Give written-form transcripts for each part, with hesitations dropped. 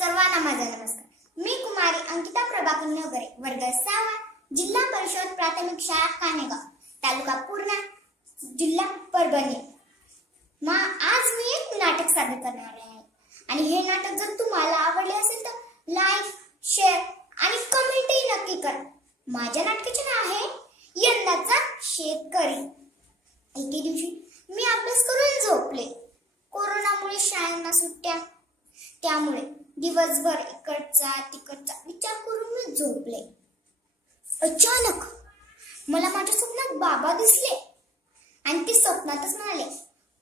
सर्वांना माझा नमस्कार। मी कुमारी अंकिता प्रभाकर नगरे, वर्ग 6, जिल्हा परिषद प्राथमिक शाळा कानेगाव, तालुका पूर्णा, जिल्हा परभणी। आज मी एक नाटक सादर करणार आहे आणि हे नाटक जर तुम्हाला आवडले असेल तर लाईक, शेअर आणि कमेंटही नक्की करा। माझ्या नाटकाचे नाव आहे यंदाचा शेतकरी। एके दिवशी मी अभ्यास करून झोपले। कोरोनामुळे शाळांना सुट्ट्या, त्यामुळे दिवसभर इकडचा तिकडचा विचार करून मी झोपले। अचानक मला माझ्या स्वप्नात बाबा दिसले आणि ते स्वप्नातच म्हणाले,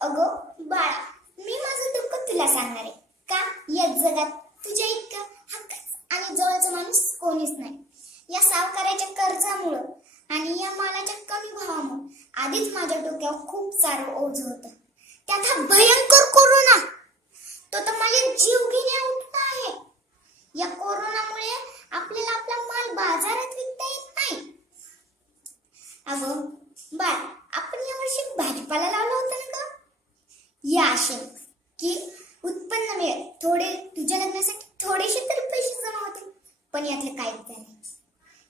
अगं बाळा, मी माझं दुःख तुला सांगणार आहे का? या जगात तुझ्या इतका हक्काचा आणि जवळचा माणूस कोणीच नाही। या सावकाराच्या कर्जामुळे आणि या मालाच्या कमी भावामुळे आधीच माझ्या डोक्यावर खूप सारं ओझं होतं। त्यात हा भयंकर कोरोना, तो तर माझा जीव घेण्या उठला आहे। या कोरोनामुळे आपल्याला आपला माल बाजारात विकता येत नाही। अगं बाळ, आपण यावर्षी भाजीपाला लावला होता ना का? या आशेने की उत्पन्न मिळेल, थोडे तुझ्या लग्नासाठी थोडेसे तरी पैसे जमा होतील, पण यातलं काहीच नाही।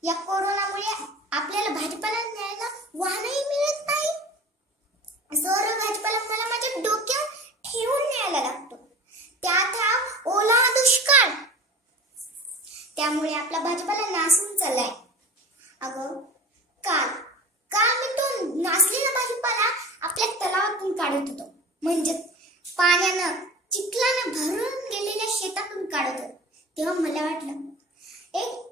या कोरोनामुळे आपल्याला भाजीपाला न्यायला वाहनही मिळत नाही। सर्व भाजीपाला मला माझ्या डोक्यावर ठेवून न्यायला लागतो, त्यात हा ओला दुष्काळ, त्यामुळे आपला भाजीपाला नासून चाललाय। अगं काल मी तो नासलेला भाजीपाला आपल्या तलावातून काढत होतो, म्हणजे पाण्यानं चिखलानं भरून गेलेल्या शेतातून काढत होतो। तेव्हा मला वाटलं,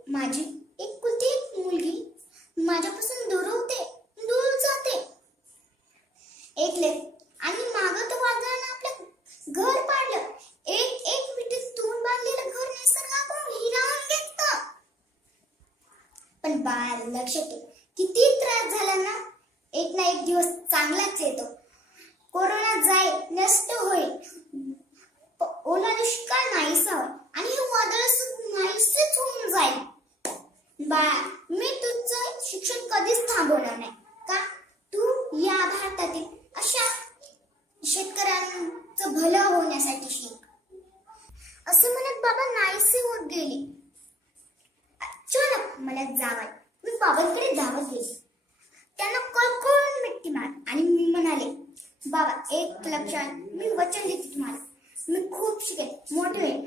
माझी एकुलती एक मुलगी माझ्यापासून दूर जाते। आणि मागं तो वादळानं आपलं घर पाडलं। एक विटेत तून बांधलेलं घर निसर्गाकडून हिरावून घेतलं। पण बाळ, लक्षात ठेव, किती त्रास झाला ना, एक ना एक दिवस चांगलाच येतो। कोरोना जाईल, नष्ट होईल, ओला दुष्काळ नाहीसा होईल आणि हे वादळ नाहीसेच होऊन जाईल। बाळ, मी तुझं शिक्षण कधीच थांबवणार नाही का? तू या भारतातील अशा शेतकऱ्यांचं भलं होण्यासाठी शिक। असे म्हणत बाबा नाहीसे होत गेले। अचानक मला जाग आली। मी बाबांकडे धावत गेले, त्यांना कळकळून मिठी मारली आणि मी म्हणाले, बाबा, एक लक्षात, मी वचन देते तुम्हाला, मी खूप शिकेल, मोठे होईल